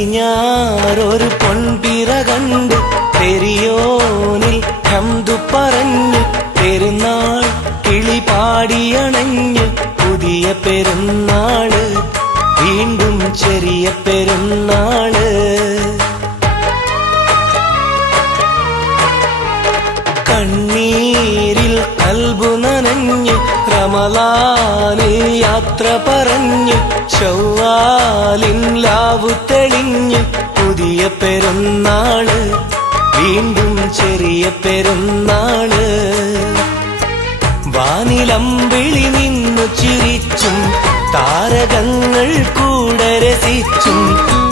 പടിഞ്ഞാറൊരു പൊൻപിറ കണ്ട് പെരിയോനിൽ ഹംദു പറഞ്ഞു പെരുന്നാൾ കിളി പാടിയണഞ്ഞ് പുതിയ പെരുന്നാള് വീണ്ടും ചെറിയ പെരുന്നാള്. കണ്ണീരിൽ കൽബു നനഞ്ഞ് റമളാനിൽ യാത്ര പറഞ്ഞ് ശവ്വാലിൻ ലാവു തെളിഞ്ഞ് പുതിയ പെരുന്നാള് വീണ്ടും ചെറിയ പെരുന്നാള്. വാനിലമ്പിളി നിന്നു ചിരിച്ചും താരകങ്ങൾ കൂടെ രസിച്ചും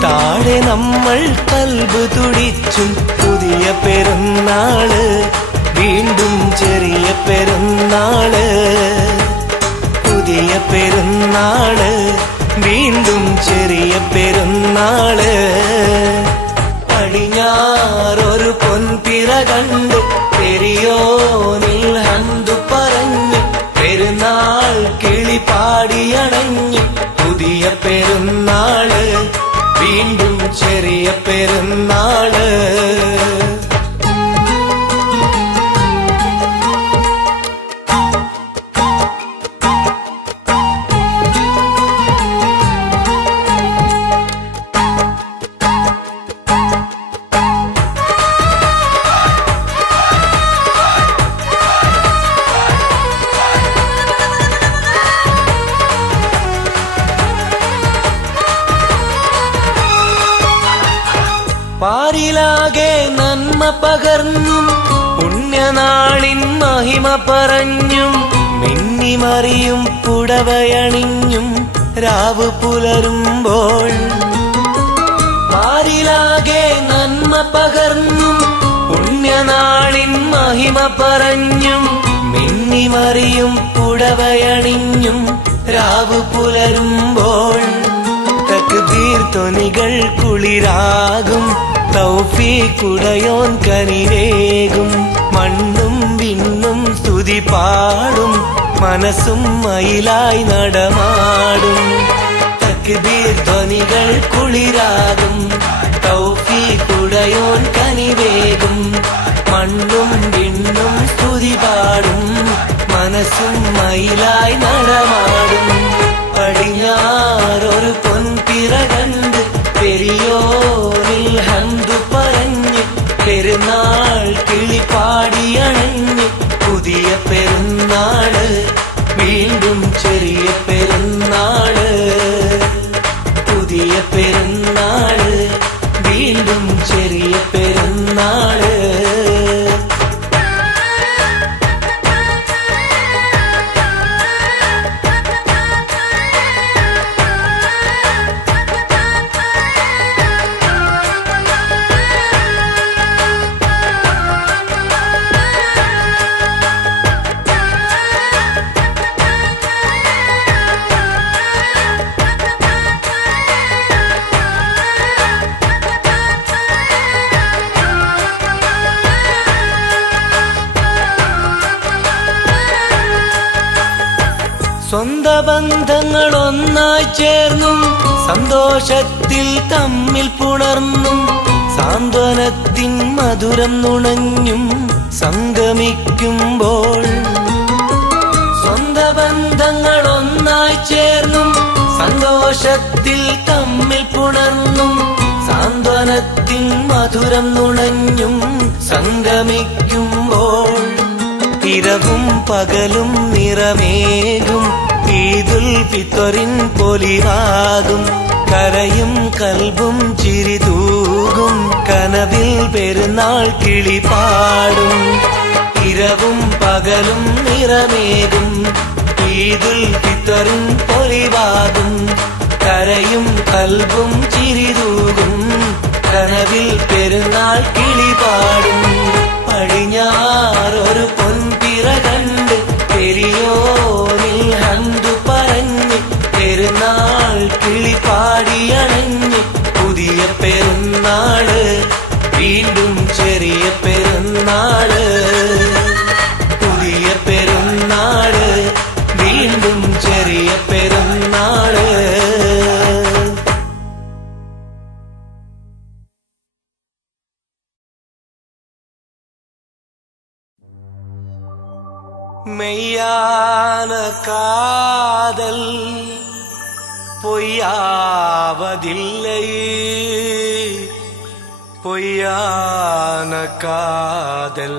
താഴെ നമ്മൾ കൽബ് തുടിച്ചും പുതിയ പെരുന്നാള് വീണ്ടും ചെറിയ പെരുന്നാള്. പുതിയ പെരുന്നാള് വീണ്ടും ചെറിയ പെരുന്നാള്. പടിഞ്ഞാറൊരു പൊൻപിറ കണ്ട് പെരിയോനിൽ ഹംദു പറഞ്ഞു പെരുന്നാൾ കിളി പാടിയണഞ്ഞ് പുതിയ പെരുന്നാള് വീണ്ടും ചെറിയ പെരുന്നാള്. പാരിലാകെ നന്മ പകർന്നും പുണ്യനാളിൻ മഹിമ പറഞ്ഞും മിന്നിമറിയും പുടവയണിഞ്ഞും രാവ് പുലരുമ്പോൾ. പാരിലാകെ നന്മ പകർന്നും പുണ്യനാളിൻ മഹിമ പറഞ്ഞും മിന്നിമറിയും പുടവയണിഞ്ഞും രാവ് പുലരുമ്പോൾ. തക്ബീർ ധ്വനികൾ കുളിരാകും തൗഫീഖുടയോൻ കനിവേകും മണ്ണും വിണ്ണും സ്തുതി പാടും മനസ്സും മയിലായി നടമാടും. തക്ബീർ ധ്വനികൾ കുളിരാകും തൗഫീഖുടയോൻ കനിവേകും മണ്ണും വിണ്ണും സ്തുതി പാടും മനസ്സും മയിലായി നടമാടും. പടിഞ്ഞാറൊരു പൊൻപിറ കണ്ട് പെരിയോനിൽ ഹംദു പറഞ്ഞ് പെരുന്നാൾ കിളി പാടിയണഞ്ഞ് പുതിയ പെരുന്നാള് വീണ്ടും ചെറിയ പെരുന്നാള്. പുതിയ പെരുന്നാള് വീണ്ടും ചെറിയ പെരുന്നാള്. സ്വന്ത ബന്ധങ്ങൾ ഒന്നായി ചേർന്നും സന്തോഷത്തിൽ തമ്മിൽ പുണർന്നും സാന്ത്വനത്തിൻ മധുരം നുണഞ്ഞും സംഗമിക്കുമ്പോൾ. സ്വന്ത ബന്ധങ്ങൾ ഒന്നായി ചേർന്നും സന്തോഷത്തിൽ തമ്മിൽ പുണർന്നും സാന്ത്വനത്തിൻ മധുരം നുണഞ്ഞും സംഗമിക്കുമ്പോൾ. ഇരവും പകലും നിറമേകും ഈദുൽ ഫിത്റിൻ പൊലിവാകും കരയും കൽബും ചിരിതൂകും കനവിൽ പെരുന്നാൾ കിളി പാടും. ഇരവും പകലും നിറമേകും ഈദുൽ ഫിത്റിൻ പൊലിവാകും കരയും കൽബും ചിരിതൂകും കനവിൽ പെരുന്നാൾ കിളി പാടും. പടിഞ്ഞാറൊരു പൊൻപിറ കണ്ട് പെരിയോനിൽ ഹംദു പറഞ്ഞ് പെരുന്നാൾ കിളി പാടിയണഞ്ഞ് പുതിയ പെരുന്നാള് വീണ്ടും ചെറിയ പെരുന്നാള്. പുതിയ പെരുന്നാള് വീണ്ടും ചെറിയ പെരുന്നാള്. മെയ്യാന കാതൽ പൊയ്യാവതില്ലേ പൊയ്യാന കാതൽ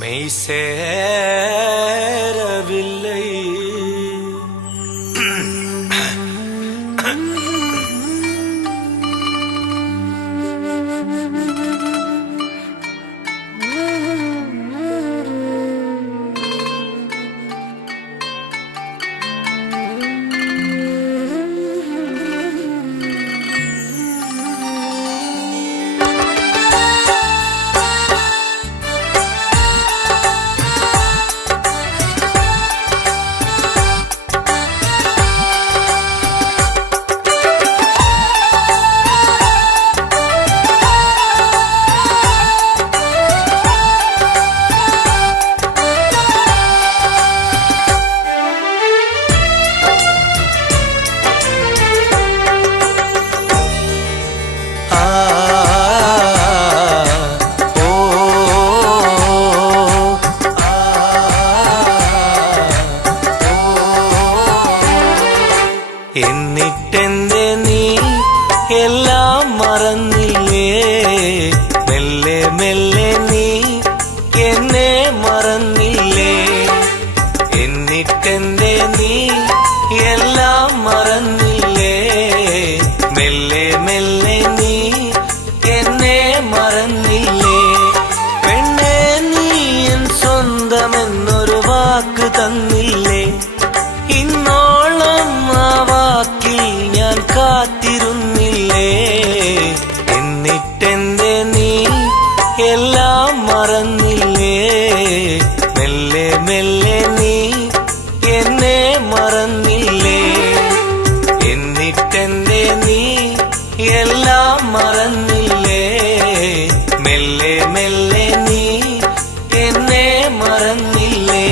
മെയ് സേരവില്ലേ എന്നിട്ടെന്തേ നീ എല്ലാം മറന്നില്ലേ മെല്ലെ മെല്ലെ നീ എന്നെ മറന്നില്ലേ എന്നിട്ടെന്തേ നീ എല്ലാം മറന്നില്ലേ മെല്ലെ മെല്ലെ നീ എന്നെ മറന്നില്ലേ പെണ്ണേ നീ എൻ സ്വന്തമെന്നൊരു വാക്ക് തന്നില്ലേ ഇന്നോളം ആ വാക്കിൽ ഞാൻ കാത്തിരുന്നില്ലേ എന്നിട്ടെന്തേ നീ എല്ലാം മറന്നില്ലേ മെല്ലെ മെല്ലെ നീ എന്നെ മറന്നില്ലേ എന്നിട്ടെന്തേ നീ എല്ലാം മറന്നില്ലേ മെല്ലെ മെല്ലെ നീ എന്നെ മറന്നില്ലേ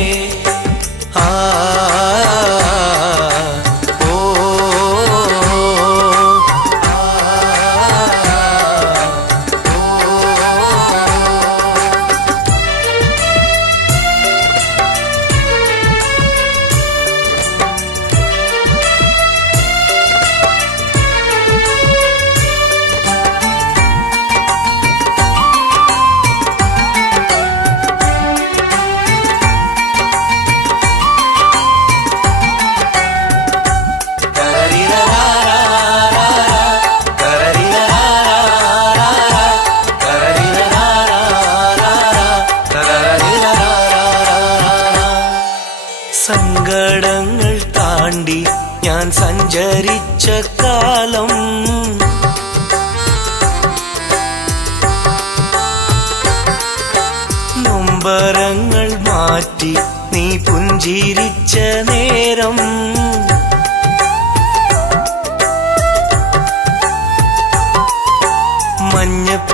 സങ്കടങ്ങൾ താണ്ടി ഞാൻ സഞ്ചരിച്ച കാലം നൊമ്പരങ്ങൾ മാറ്റി നീ പുഞ്ചിരിച്ച നേരം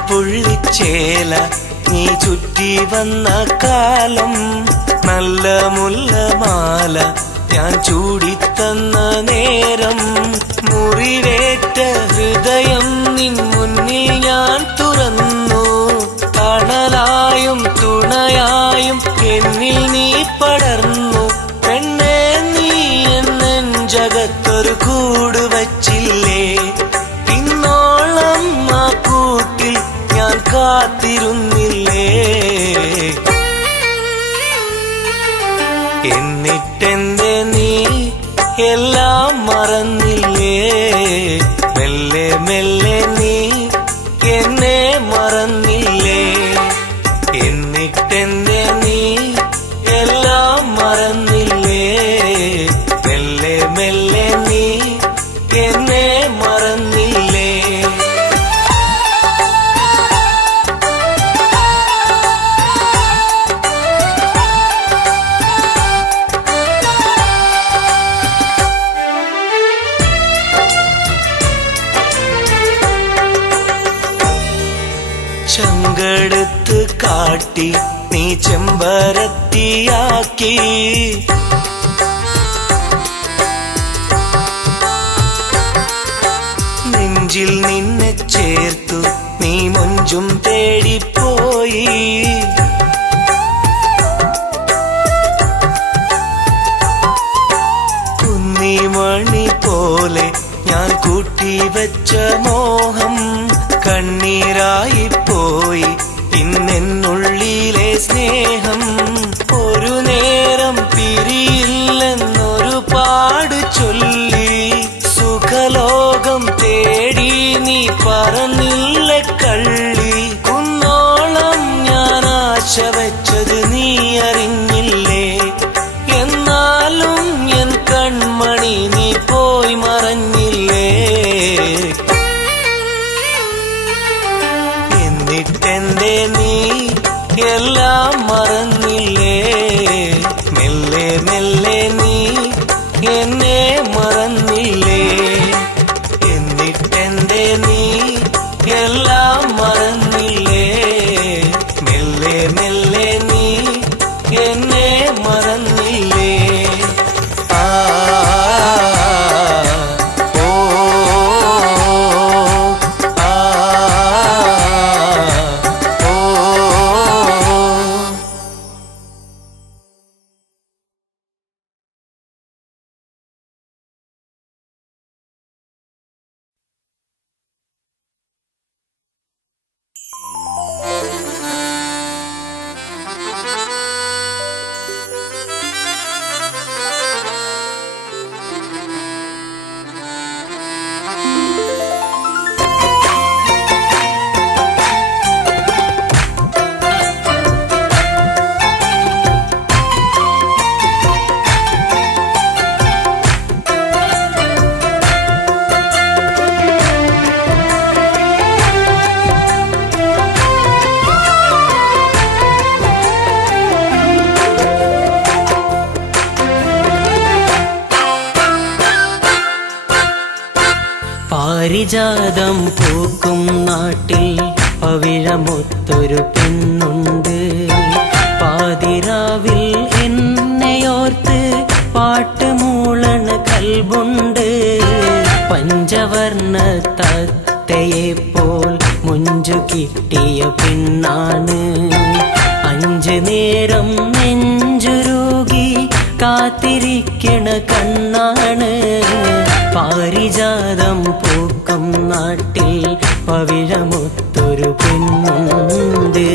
മഞ്ഞപ്പുള്ളിച്ചേല നീ ചുറ്റി വന്ന കാലം നല്ല മുല്ലമാല ഞാൻ ചൂടിത്തന്ന നേരം മുറിവേറ്റ ഹൃദയം നിൻ മുന്നിൽ ഞാൻ തുറന്നു തണലായും തുണയായും എന്നിൽ നീ പടർന്നു പെണ്ണേ നീ എന്നെൻ ജഗത്തൊരു കൂട് വച്ചില്ലേ ഇന്നോളം ആ കൂട്ടിൽ ഞാൻ കാത്തിരുന്നില്ലേ എന്നിട്ടെന്തേ നീ എല്ലാം മറന്നില്ലേ മെല്ലെ മെല്ലെ നീ എന്നെ മറന്നില്ലേ എന്നിട്ടെന്തേ നീ എല്ലാം മറന്നില്ലേ മെല്ലെ മെല്ലെ നീ എന്നെ മറന്നില്ലേ ചങ്കെടുത്ത് കാട്ടി നീ ചെമ്പരത്തിയാക്കി നെഞ്ചിൽ നിന്നെ ചേർത്തു നീ മൊഞ്ചും തേടിപ്പോയി പിരിയില്ലെന്നൊരുപാട് ചൊല്ലി സുഖലോകം തേടി നീ പറഞ്ഞില്ല കള്ളി കുന്നോളം ഞാൻ ആശ വെച്ചത് നീ അറിഞ്ഞില്ലേ എന്നാലും എൻ കൺമണി നീ പോയി മറഞ്ഞില്ലേ എന്നിട്ടെന്തേ നീ എല്ലാം മറന്നില്ലേ മെല്ലെ മെല്ലെ നീ എന്നെ മറന്നില്ലേ എന്നിട്ടെന്തേ നീ എല്ലാം മറന്നില്ലേ മെല്ലെ മെല്ലെ നീ എന്നെ മറന്നില്ലേ ആ ഓ ആ ഓ പാരിജാതം പൂക്കും നാട്ടിൽ പവിഴമൊത്തൊരു പെണ്ണുണ്ട് പാതിരാവിൽ എന്നെയോർത്ത് പാട്ടുമൂളണ കൽബുണ്ട് പഞ്ചവർണ്ണ തത്തയെപ്പോൽ മുഞ്ചു കിട്ടിയ പെണ്ണാണ് 5 നേരം നെഞ്ചുരുകി കാത്തിരിക്കണ കണ്ണാണ് പാരിജാതം പൂക്കും നാട്ടിൽ പവിഴമൊത്തൊരു പെണ്ണുണ്ട്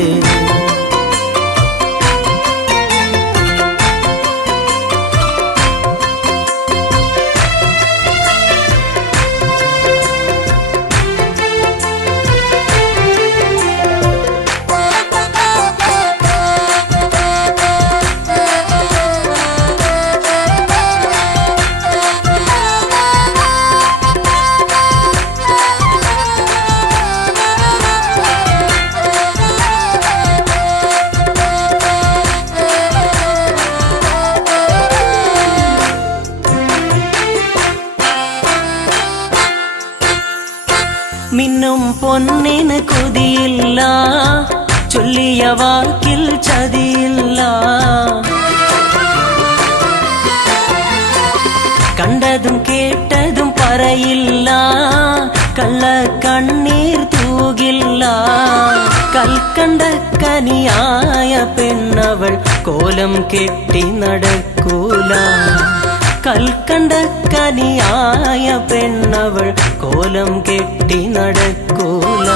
മിന്നും പൊന്നിന് കൊതിയില്ല ചൊല്ലിയ വാക്കിൽ ചതിയില്ല കണ്ടതും കേട്ടതും പറയില്ല കള്ളക്കണ്ണീർ തൂകില്ല കൽക്കണ്ട കനിയായ പെണ്ണവൾ കോലം കെട്ടി നടക്കൂല കൽക്കണ്ട കനിയായ പെണ്ണവൾ കോലം കെട്ടി നടക്കൂല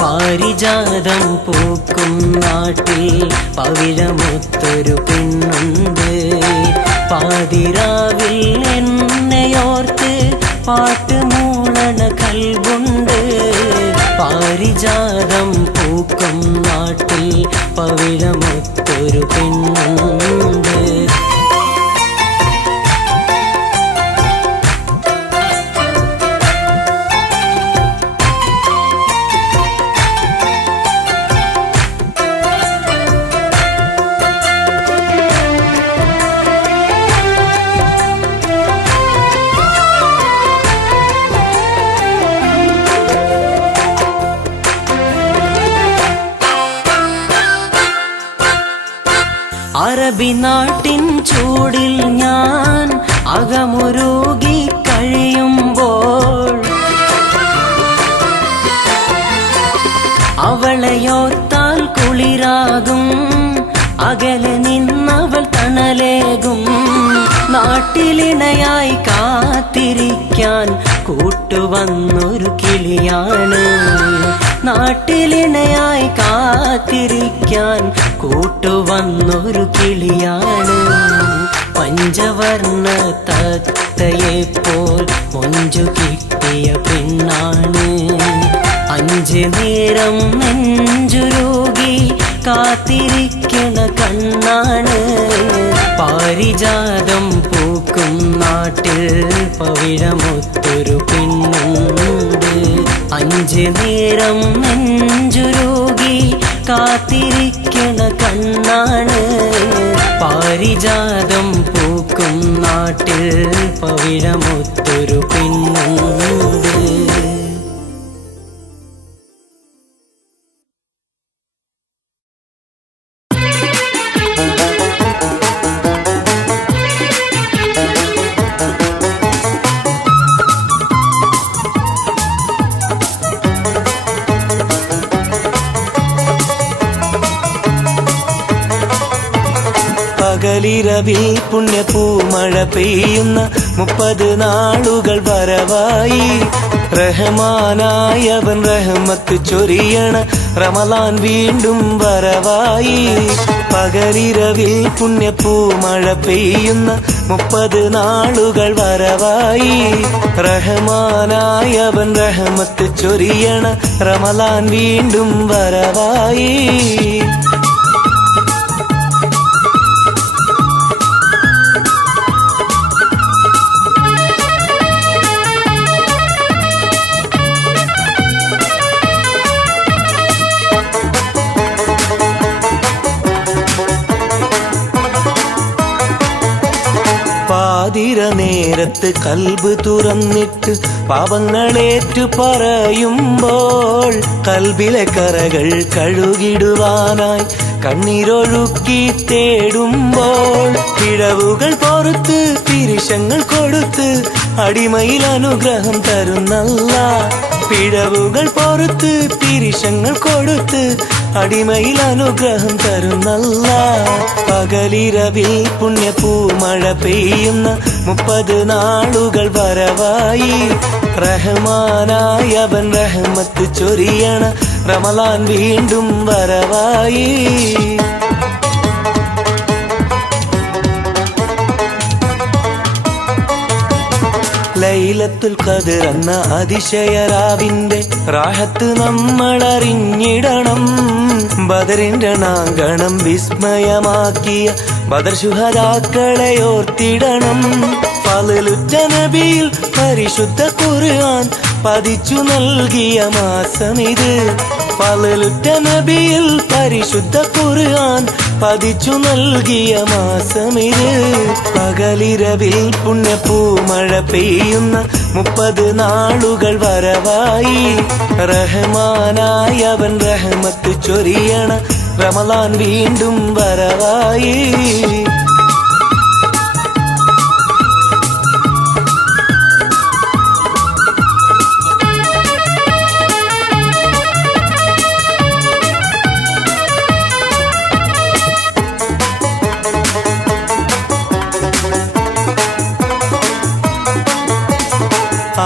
പാരിജാതം പൂക്കും നാട്ടിൽ പവിഴമൊത്തൊരു പെണ്ണുണ്ട് പാതിരാവിൽ എന്നെയോർത്ത് പാട്ടുമൂളണ കൽബുണ്ട് പാരിജാതം പൂക്കും നാട്ടിൽ പവിഴമൊത്തൊരു പെണ്ണുണ്ട് അറബി നാട്ടിൻ ചൂടിൽ ഞാൻ അകമുരുകി കഴിയുമ്പോൾ അവളെയോർത്താൽ കുളിരാകും അകലെ നിന്നവൾ തണലേകും നാട്ടിലിണയായി കാത്തിരിക്കാൻ കൂട്ടുവന്നൊരു കിളിയാണ് നാട്ടിലിണയായി കാത്തിരിക്കാൻ കൂട്ടുവന്നൊരു കിളിയാണ് പഞ്ചവർണ്ണ തത്തയെപ്പോൽ മൊഞ്ചു കിട്ടിയ പെണ്ണാണ്. 5 നേരം നെഞ്ചുരുകി കാത്തിരിക്കണ കണ്ണാണ്. പാരിജാതം പൂക്കും നാട്ടിൽ പവിഴമൊത്തൊരു പെണ്ണുണ്ട്. 5 നേരം നെഞ്ചുരുകി കാത്തിരിക്കണ കണ്ണാണ്. പാരിജാതം പൂക്കും നാട്ടിൽ പവിഴമൊത്തൊരു പെണ്ണുണ്ട്. പകലിരവിൽ പുണ്യപൂമഴ പെയ്യുന്ന 30 നാളുകൾ വരവായി. റഹ്മാനായവൻ റഹ്മത്ത് ചൊരിയണ റമളാൻ വീണ്ടും വരവായി. പകലിരവിൽ പുണ്യപൂമഴ പെയ്യുന്ന 30 നാളുകൾ വരവായി. റഹ്മാനായവൻ റഹ്മത്ത് ചൊരിയണ റമളാൻ വീണ്ടും വരവായി. പാതിര നേരത്ത് കൽബ് തുറന്നിട്ട് പാപങ്ങളേറ്റു പറയുമ്പോൾ കൽബിലെ കറകൾ കഴുകിടുവാനായി കണ്ണീരൊഴുക്കി തേടുമ്പോൾ പിഴവുകൾ പൊറുത്ത് തിരിശങ്ങൾ കൊടുത്ത് അടിമയിൽ അനുഗ്രഹം തരുന്നല്ല. പിഴവുകൾ പൊറുത്ത് തിരിശങ്ങൾ കൊടുത്ത് അടിമയിൽ അനുഗ്രഹം തരുന്നല്ല. പകലിരവിൽ പുണ്യപൂമഴ പെയ്യുന്ന 30 നാളുകൾ വരവായി. റഹ്മാനായവൻ റഹ്മത്ത് ചൊരിയണ റമളാൻ വീണ്ടും വരവായി. ലൈലത്തുൽ ഖദ്ർ എന്ന അതിശയരാവിന്റെ റാഹത്ത് നമ്മളറിഞ്ഞിടണം. ബദറിന്റെ ണാങ്കണം വിസ്മയമാക്കിയ ബദർ ശുഹദാക്കളെ ഓർത്തിടണം. ഫളലുറ്റ നബിയിൽ പരിശുദ്ധ ഖുർആൻ പതിച്ചു നൽകിയ മാസമിത്. ഫളലുറ്റ നബിയിൽ പരിശുദ്ധ ഖുർആൻ പതിച്ചു നൽകിയ മാസമിത്. പകലിരവിൽ പുണ്യപൂമഴ പെയ്യുന്ന 30 നാളുകൾ വരവായി. റഹ്മാനായവൻ റഹ്മത്ത് ചൊരിയണ റമളാൻ വീണ്ടും വരവായി.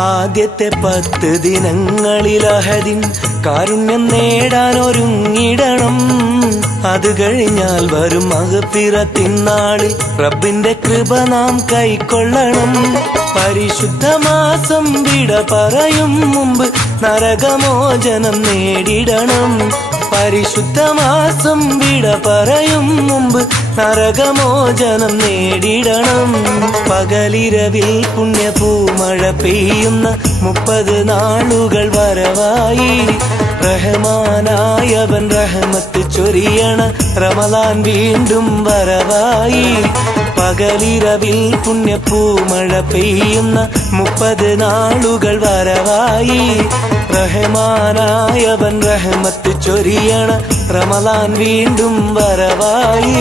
ആദ്യത്തെ 10 ദിനങ്ങളിൽ അഹദിൻ കാരുണ്യം നേടാൻ ഒരുങ്ങിടണം. അത് കഴിഞ്ഞാൽ വരും മഗ്ഫിറത്തിൻ നാളിൽ റബ്ബിന്റെ കൃപ നാം കൈക്കൊള്ളണം. പരിശുദ്ധ മാസം വിട പറയും മുമ്പ് നരകമോചനം നേടിടണം. പരിശുദ്ധ മാസം വിട പറയും മുമ്പ് നരകമോചനം നേടിടണം. പകലിരവിൽ പുണ്യപൂമഴ പെയ്യുന്ന 30 നാളുകൾ വരവായി. റഹ്മാനായവൻ റഹ്മത്ത് ചൊരിയണ റമളാൻ വീണ്ടും വരവായി. പകലിരവിൽ പുണ്യപൂമഴ പെയ്യുന്ന 30 നാളുകൾ വരവായി. റഹ്മാനായവൻ റഹ്മത്ത് ചൊരിയണ റമളാൻ വീണ്ടും വരവായി.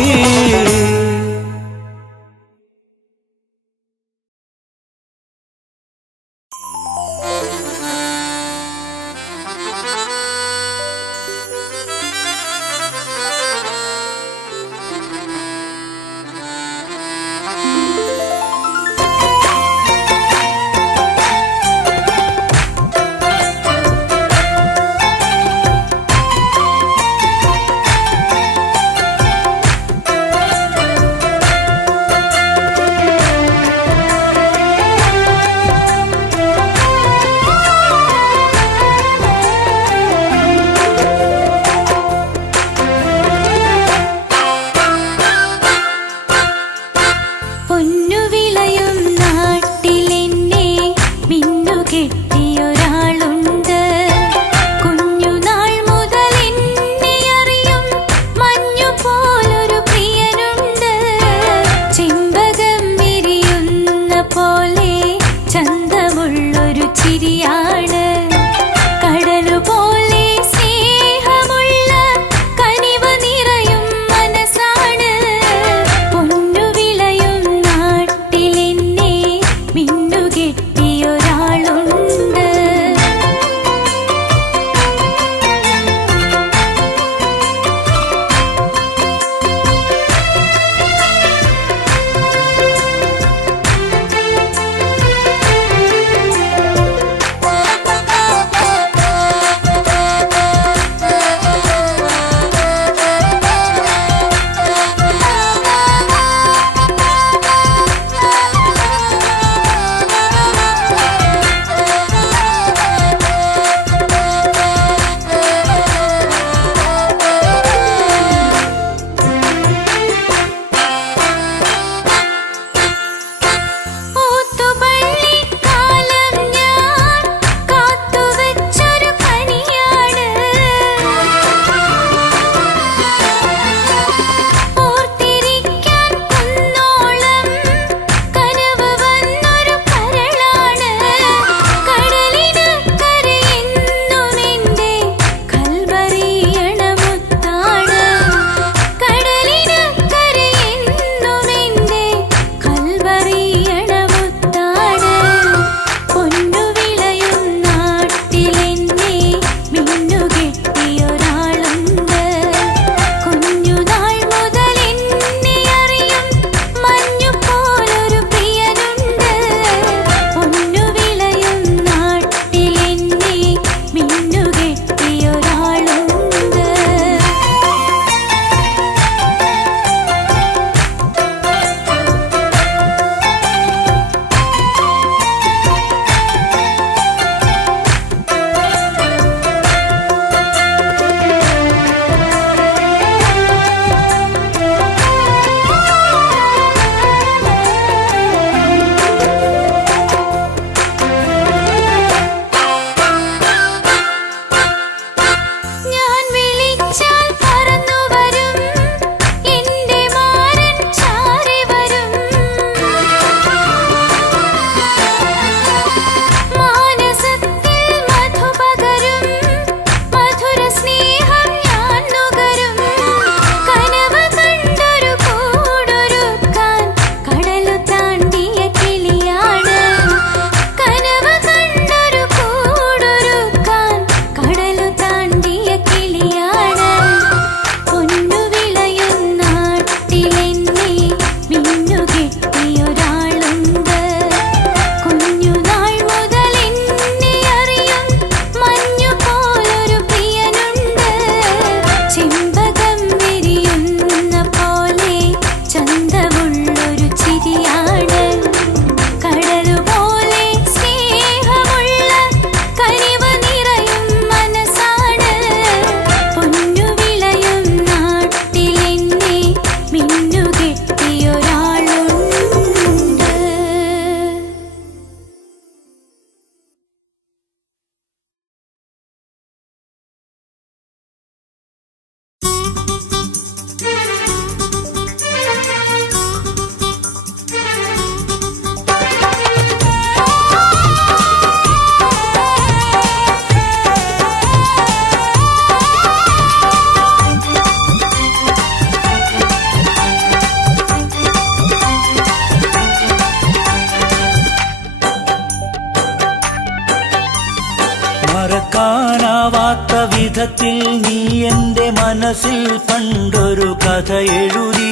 മറക്കാനാവാത്ത വിധത്തിൽ നീ എന്റെ മനസ്സിൽ പണ്ടൊരു കഥ എഴുതി.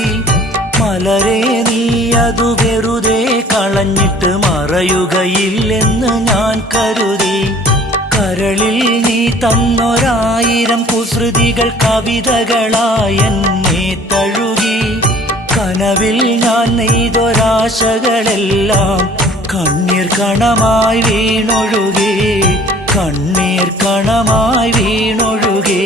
മലരെ നീ അതു വെറുതെ കളഞ്ഞിട്ട് മറയുകയില്ലെന്ന് ഞാൻ കരുതി. കരളിൽ നീ തന്നൊരായിരം കുസൃതികൾ കവിതകളായി എന്നെ തഴുകി. കനവിൽ ഞാൻ നെയ്തൊരാശകളെല്ലാം കണ്ണീർ കണമായി വീണൊഴുകി, കണ്ണീർ കണമായി വീണൊഴുകി.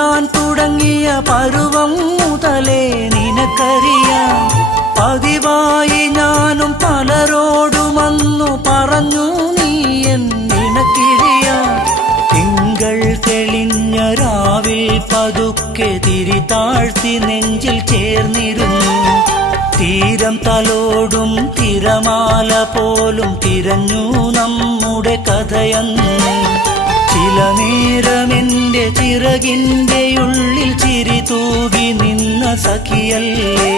ഞാൻ തുടങ്ങിയ പരുവം മുതലേ നിനക്കറിയാം. പതിവായി ഞാനും പലരോടുമന്നു പറഞ്ഞു നീ എന്നിണക്കിഴിയാ. തിങ്കൾ തെളിഞ്ഞ രാവിൽ പതുക്കെ തിരി താഴ്ത്തി നെഞ്ചിൽ ചേർന്നിരുന്നു. തീരം തലോടും തിരമാല പോലും തിരഞ്ഞു നമ്മുടെ കഥയന്ന്. ചില നേരമെന്റെ ചിറകിന്റെ ഉള്ളിൽ ചിരി തൂകി നിന്ന സഖിയല്ലേ.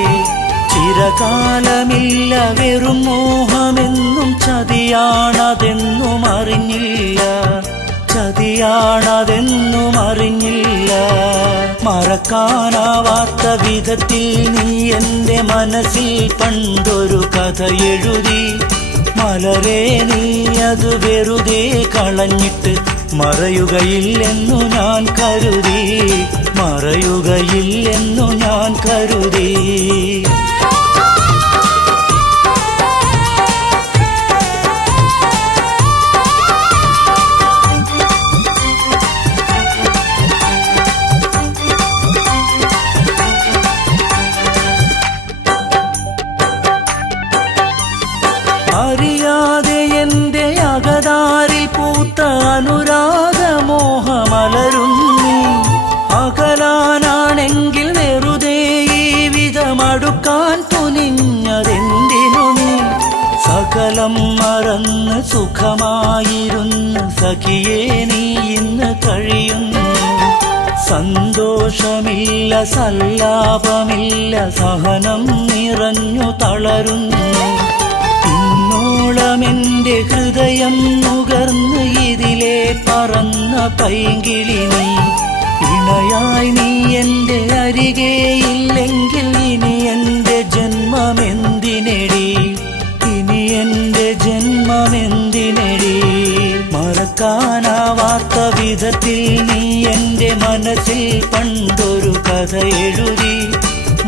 ചിരകാലമില്ല വെറും മോഹമെന്നും ചതിയാണതെന്നും അറിഞ്ഞില്ല, ചതിയാണതെന്നും അറിഞ്ഞില്ല. മറക്കാനാവാത്ത വിധത്തിൽ നീ എന്റെ മനസ്സിൽ പണ്ടൊരു കഥ എഴുതി. മലരെ നീ അത് വെറുതെ കളഞ്ഞിട്ട് മറയുകയില്ലെന്നു ഞാൻ കരുതി, മറയുകയില്ലെന്നു ഞാൻ കരുതി. അറിയാതെ എന്റെ അകതാരിൽ പൂത്ത അനുരാഗമോഹമലരും നീ. അകലാനാണെങ്കിൽ വെറുതെ ഈ വിധമടുക്കാൻ തുനിഞ്ഞതെന്തിനു നീ. സകലം മറന്ന് സുഖമായിരുന്ന സഖിയേ നീ ഇന്ന് കഴിയുന്നു. സന്തോഷമില്ല, സല്ലാപമില്ല, സഹനം നിറഞ്ഞു തളരുന്നു. ഇന്നോളമെന്റെ ഹൃദയം നുകർന്ന് ഇതിലെ പറന്ന പൈങ്കിളി നീ. ഇണയായി നീ എന്റെ അരികെ ഇല്ലെങ്കിൽ ഇനി എന്റെ ജന്മമെന്തിനെടി, ഇനി എന്റെ ജന്മമെന്തിനെടി. മറക്കാനാവാത്ത വിധത്തിൽ നീ എന്റെ മനസ്സിൽ പണ്ടൊരു കഥ എഴുതി.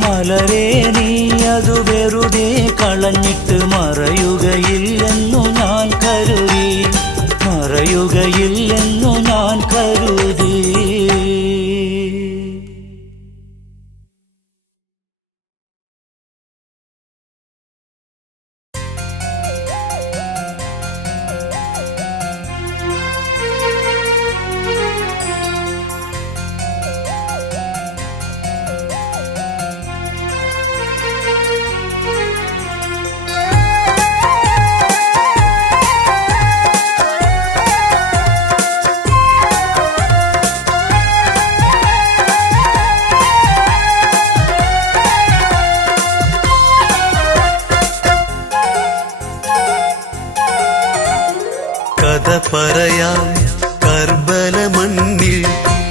മലരെ നീ അത് വെറുതെ കളഞ്ഞിട്ട് മറയുകയില്ലെന്നു ഞാൻ കരുതി, മറയുകയില്ലെന്നു ഞാൻ കരുതി. കഥ പറയാം കർബല മണ്ണിൽ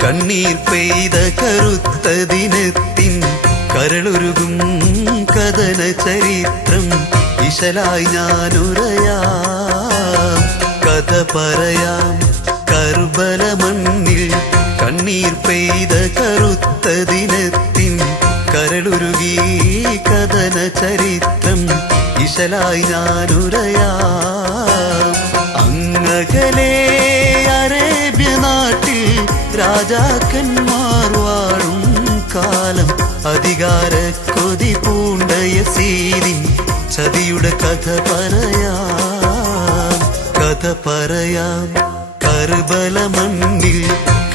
കണ്ണീർ പെയ്ത കറുത്ത ദിനത്തിൻ കരളുരുകും കഥന ചരിത്രം ഇശലായി ഞാനുറയാം. കഥ പറയാം കർബല മണ്ണിൽ കണ്ണീർ പെയ്ത കറുത്ത ദിനത്തിൻ കരളുരുകി കഥന ചരിത്രം ഇശലായി ഞാനുറയാം. അങ്ങകലെ അറേബ്യ നാട്ടിൽ രാജാക്കന്മാർ വാഴും കാലം അധികാര കൊതി പൂണ്ട യസീദിൻ ചതിയുടെ കഥ പറയാം. കഥ പറയാം കർബല മണ്ണിൽ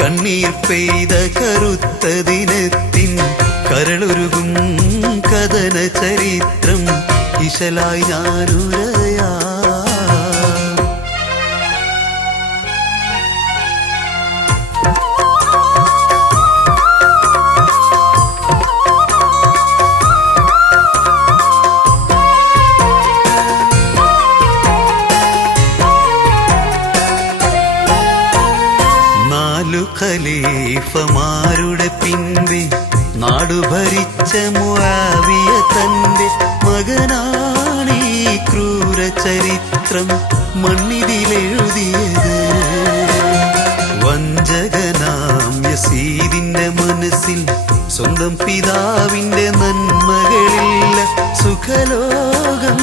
കണ്ണീർ പെയ്ത കറുത്ത ദിനത്തിൻ കരളുരുകും കഥന ചരിത്രം ഇശലായി ഞാനുറയാം. ഖലീഫമാരുടെ പിൻപേ നാടുഭരിച്ച മുആവിയ തന്റെ മകനാണീ ക്രൂര ചരിത്രം മണ്ണിതിലെഴുതിയത്. വഞ്ചകനാം യസീദിന്റെ മനസ്സിൽ സ്വന്തം പിതാവിന്റെ നന്മകളില്ല. സുഖലോകം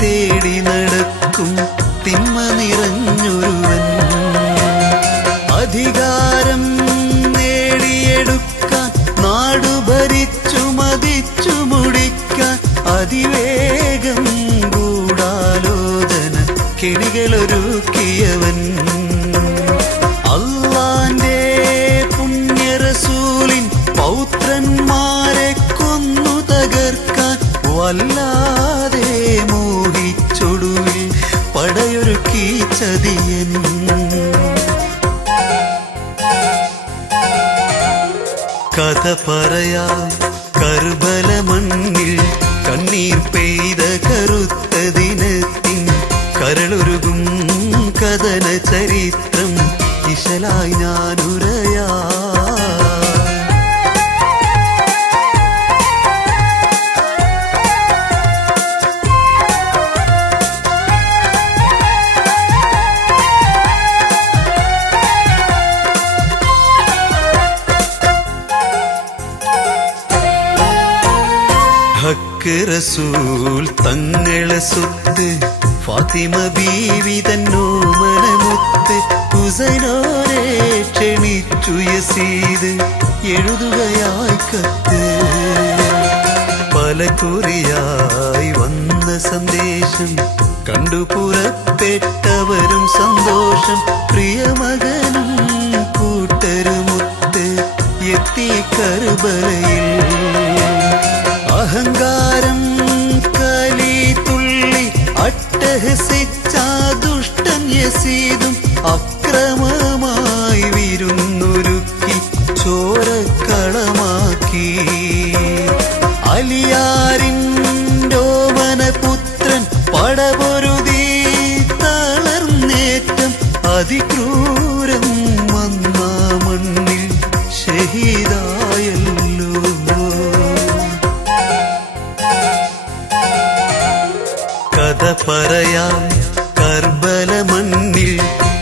തേടി നടക്കും തിന്മ നിറഞ്ഞൊരുവൻ. അധികാരം നേടിയെടുക്കും കെണികളൊരുക്കിയവൻ. അല്ലാന്റെ പുണ്യറസൂലിൻ പൗത്രന്മാരെ കൊന്നു തകർക്കാൻ വല്ലാതെ മോഹിച്ചൊടുവിൽ പടയൊരുക്കി ചതിയൻ. കഥ പറയാൻ കർബല മണ്ണിൽ കണ്ണീർ പെയ്ത കറുത്ത ദിനത്തിൻ കരളുരുകും കഥന ചരിത്രം ഇശലായി ഞാനുരയാ. ഹക്ക് റസൂൽ തങ്ങളെ സ്വത്ത് ഫാത്തിമ ബീവി തന്നോമനമുത്ത് ഹുസൈനോരെ ക്ഷണിച്ചു യസീദ് എഴുതുകയായി കത്ത്. പല കുറിയായി വന്ന സന്ദേശം കണ്ടു പുറപ്പെട്ടവരും സന്തോഷം. പ്രിയമകനും കൂട്ടരുമൊത്ത് എത്തി കർബലയിൽ. അഹങ്കാരം കലി തുള്ളി അട്ടഹസിച്ച ദുഷ്ടൻ യസീദും അക്രമമായി വിരുന്നൊരുക്കി ചോരക്കളമാക്കി. അലിയാരിൻോമനപുത്രൻ പടപൊരുതി തളർന്നേറ്റം അതിക്രൂരം വന്ന മണ്ണിൽ ഷഹീദായല്ലോ. കഥ പറയാം കർബല മണ്ണിൽ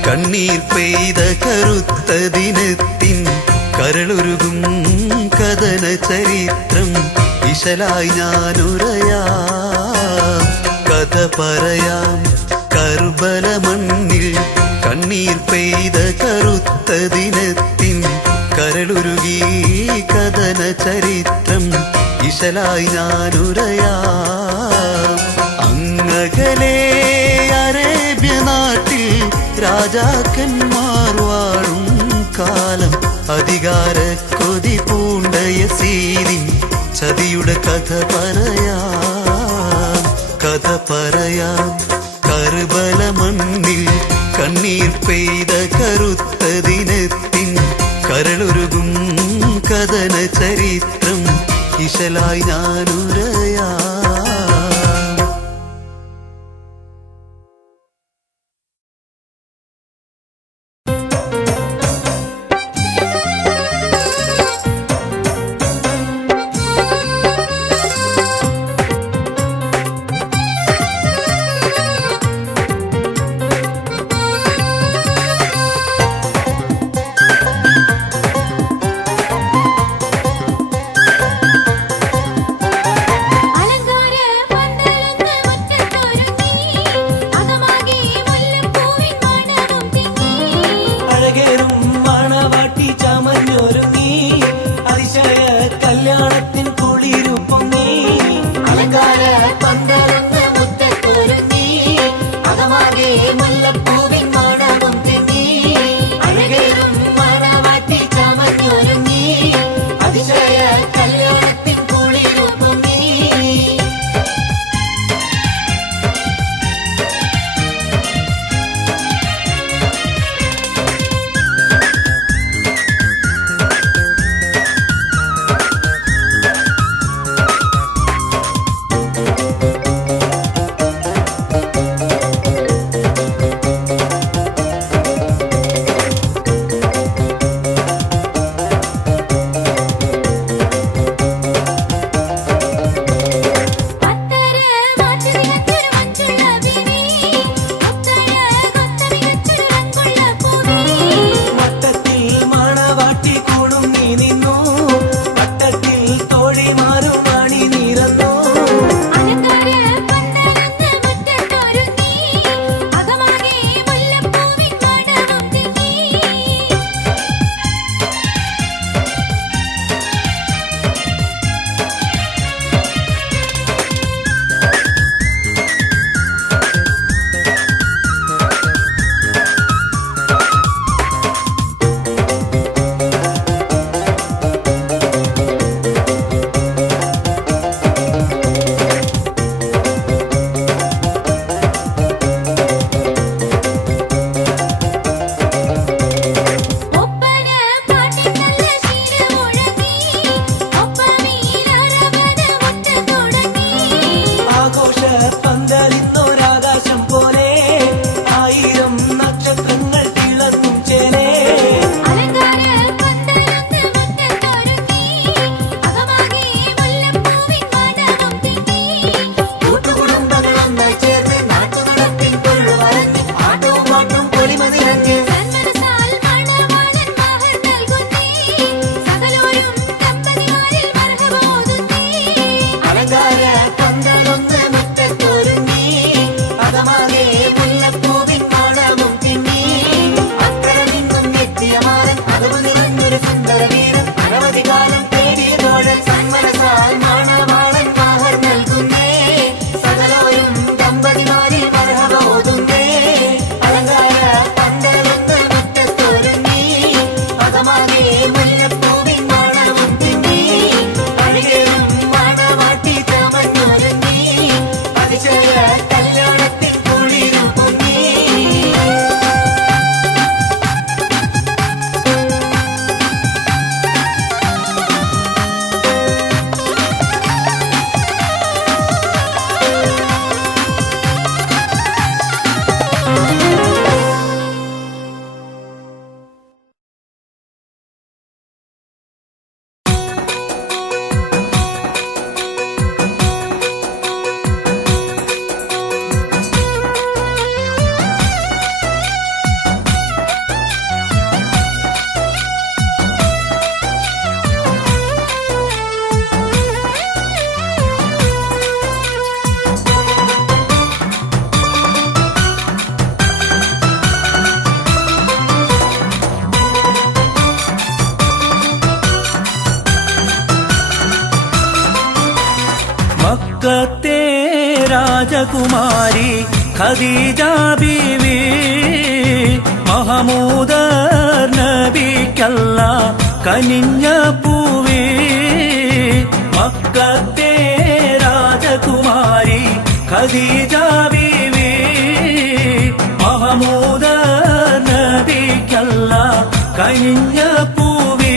കണ്ണീർ പെയ്ത കറുത്ത ദിനത്തിൻ കരളുരുകും കഥന ചരിത്രം ഇശലായി ഞാനുരയാ. കഥ പറയാം കർബല മണ്ണിൽ കണ്ണീർ പെയ്ത കറുത്ത ദിനത്തിൻ കരളുരുകി കഥന ചരിത്രം ഇശലായി ഞാനുരയാ. അങ്ങകലെ അറേബ്യ നാട്ടിൽ രാജാക്കന്മാർ വാഴും കാലം അധികാര കൊതി പൂണ്ട യസീദിൻ ചതിയുടെ കഥ പറയാം. കഥ പറയാം കർബല മണ്ണിൽ കണ്ണീർ പെയ്ത കറുത്ത ദിനത്തിൻ കരളുരുകും കഥന ചരിത്രം ഇശലായി ഞാനുരയാ. അലങ്കാര മക്കത്തെ രാജകുമാരി ഖദീജ ബീവി മഹമൂദർ നബിക്കല്ല കനിഞ്ഞ പൂവി മക്കത്തെ രാജകുമാരി ഖദീജ ബീവി മഹമൂദർ നബിക്കല്ല കനിഞ്ഞ പൂവി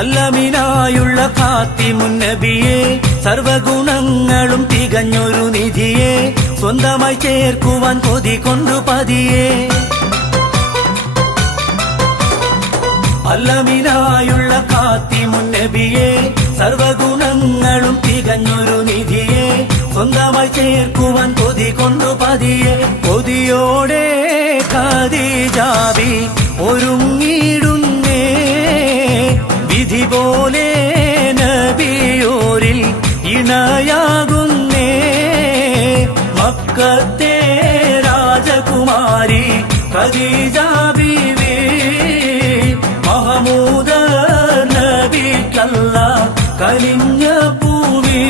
അല്ലമിനായുള്ള ഫാത്തിമുൻ നബിയെ സർവഗുണങ്ങളും തികഞ്ഞൊരു നിധിയെ സ്വന്തമായി ചേർക്കുവാൻ കൊതി കൊണ്ടു പതിയെ അല്ലമിനായുള്ള ഫാത്തിമുൻ നബിയെ സർവഗുണങ്ങളും തികഞ്ഞൊരു നിധിയെ സ്വന്തമായി ചേർക്കുവാൻ കൊതി കൊണ്ടു പതിയെ കൊതിയോടെ ഖദീജ ബി ഒരുങ്ങിടുന്നേ വിധി പോലെ നബിയോരിൽ ഇണയാകുന്നേ മക്കത്തെ രാജകുമാരി ഖദീജ ബീവി മഹമൂദർ നബിക്കല്ല കനിഞ്ഞ പൂവി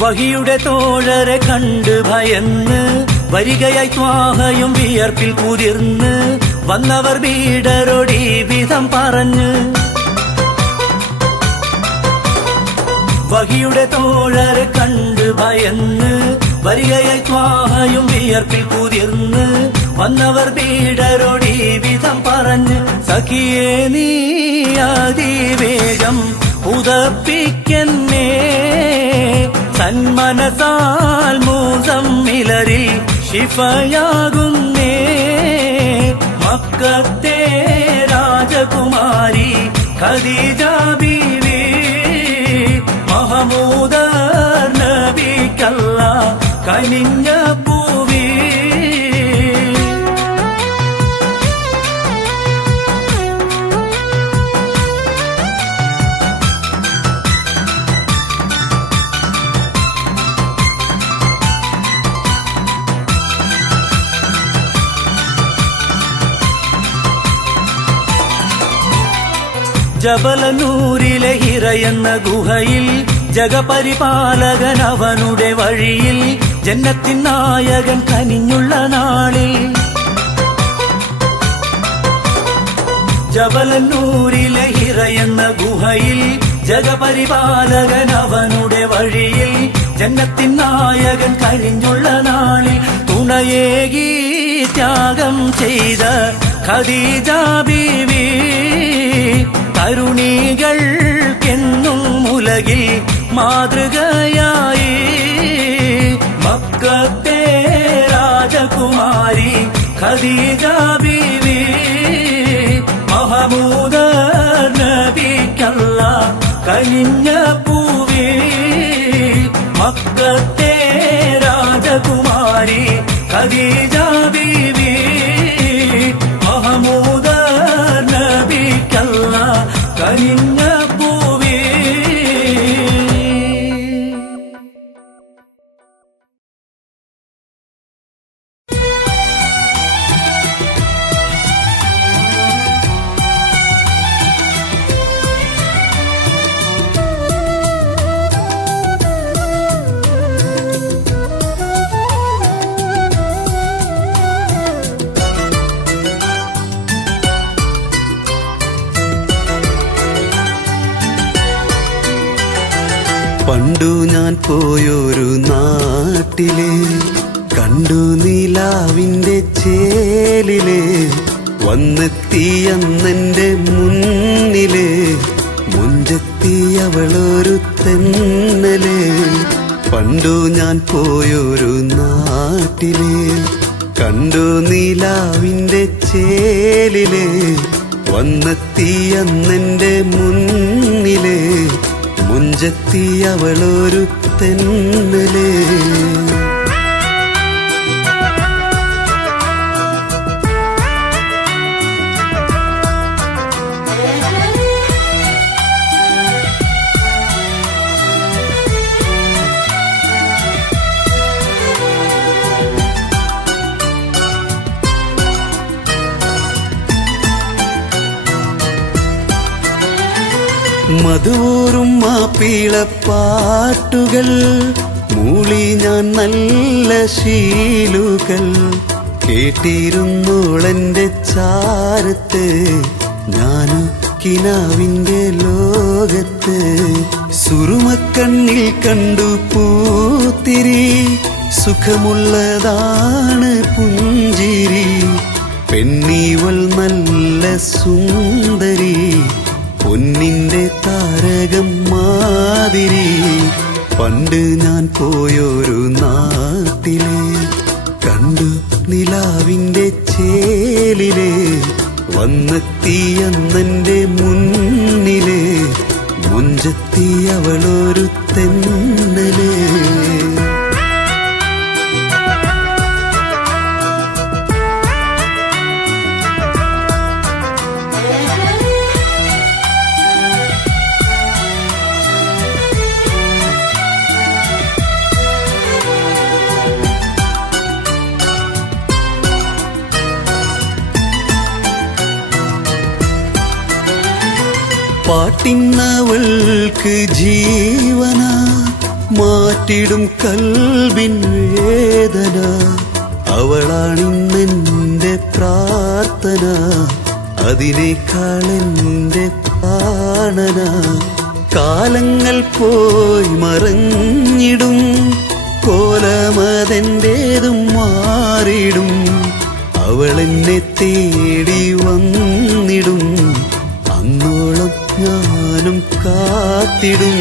വഹിയുടെ തോഴരെ കണ്ട് ഭയന്ന് വരികയായി ത്വാഹയും വിയർപ്പിൽ കുതിർന്ന് വന്നവർ ബീഡരോടി വിധം പറഞ്ഞ് വഹിയുടെ തോഴരെ കണ്ട് ഭയന്ന് വരികയായി ത്വാഹയും വിയർപ്പിൽ കുതിർന്ന് വന്നവർ ബീഡരോടി വിധം പറഞ്ഞ് സഖിയേ നീ അതിവേഗം ഉദപ്പിക്കെന്നേ സന്മനസാൽ മുസമ്മിലരിൽ ശിഫയാകുന്നേ മക്കത്തെ രാജകുമാരി ഖദീജ ബീവി മഹമൂദർ നബിക്കല്ല കനിഞ്ഞ പൂവി ജബലനൂരിലെ ഹിറയെന്ന ഗുഹയിൽ ജഗപരിപാലകൻ അവനുടെ വഴിയിൽ ജന്നത്തിൻ നായകൻ കനിഞ്ഞുള്ള നാളിൽ ജബലനൂരിലെ ഹിറയെന്ന ഗുഹയിൽ ജഗപരിപാലകൻ അവനുടെ വഴിയിൽ ജന്നത്തിൻ നായകൻ കനിഞ്ഞുള്ള നാളിൽ തുണയേകി ത്യാഗം ചെയ്ത ഖദീജ ബീവി തരുണികൾക്കെന്നും ഉലകിൽ മാതൃകയായി മക്കത്തെ രാജകുമാരി ഖദീജ ബീവി മഹമൂദർ നബിക്കല്ല കനിഞ്ഞ പൂവി മക്കത്തെ രാജകുമാരി ഖദീജ ബീവി മഹമൂദർ നബിക്കല്ല കനിഞ്ഞ പൂവി പണ്ടു ഞാൻ പോയൊരു നാട്ടിലെ കണ്ടു നിലാവിന്റെ ചേലിലെ വന്നെത്തിയെന്നെന്റെ മുന്നിലെ മുഞ്ചെത്തിയവളൊരു തെന്നല്. പണ്ടു ഞാൻ പോയൊരു നാട്ടില് കണ്ടു നിലാവിന്റെ ചേലില്. വന്നെത്തിയെന്നെന്റെ മുന്നില് മുഞ്ചെത്തിയവളൊരു തെന്നല്. മധുവൂറും മാപ്പിളപ്പാട്ടുകൾ മൂളി ഞാൻ നല്ല ശീലുകൾ. കേട്ടിരുന്നോളെന്റെ ചാരത്ത് ഞാനു കിനാവിന്റെ ലോകത്ത്. സുറുമക്കണ്ണിൽ കണ്ടു പൂത്തിരി സുഖമുള്ളതാണ് പുഞ്ചിരി. പെണ്ണിവൾ നല്ല സുന്ദരി പൊന്നിന്റെ താരകം മാതിരി. പണ്ട് ഞാൻ പോയൊരു നാട്ടിലെ കണ്ടു നിലാവിന്റെ ചേലിലെ. വന്നെത്തിയെന്നെന്റെ മുന്നിലെ മുഞ്ചെത്തിയവളൊരു തെന്നല്. പാട്ടിന്നവൾക്ക് ജീവന മാറ്റിടും കൽബിൻ വേദന. അവളാണിന്നെന്റെ പ്രാർത്ഥന അതിനേക്കാളെന്റെ പ്രാണന. കാലങ്ങൾ പോയി മറഞ്ഞിടും കോലമതെന്റേതും മാറിടും. അവളെന്നെ തേടി വന്നിടും അന്നോളം ഞാനും കാത്തിടും.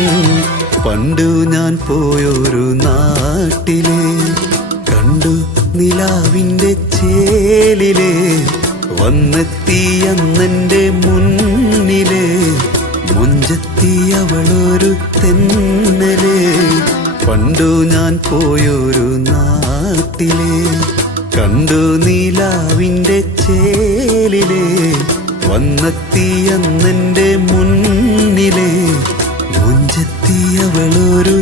പണ്ടു ഞാൻ പോയൊരു നാട്ടിലെ കണ്ടു നിലാവിന്റെ ചേലിലെ. വന്നെത്തിയെന്നെന്റെ മുന്നിലെ മുഞ്ചെത്തിയവളൊരു തെന്നല്. പണ്ടു ഞാൻ പോയൊരു നാട്ടിലെ കണ്ടു നിലാവിന്റെ ചേലിലെ. വന്നെത്തിയെന്നെന്റെ മുന്നിലെ മുഞ്ചെത്തിയവളൊരു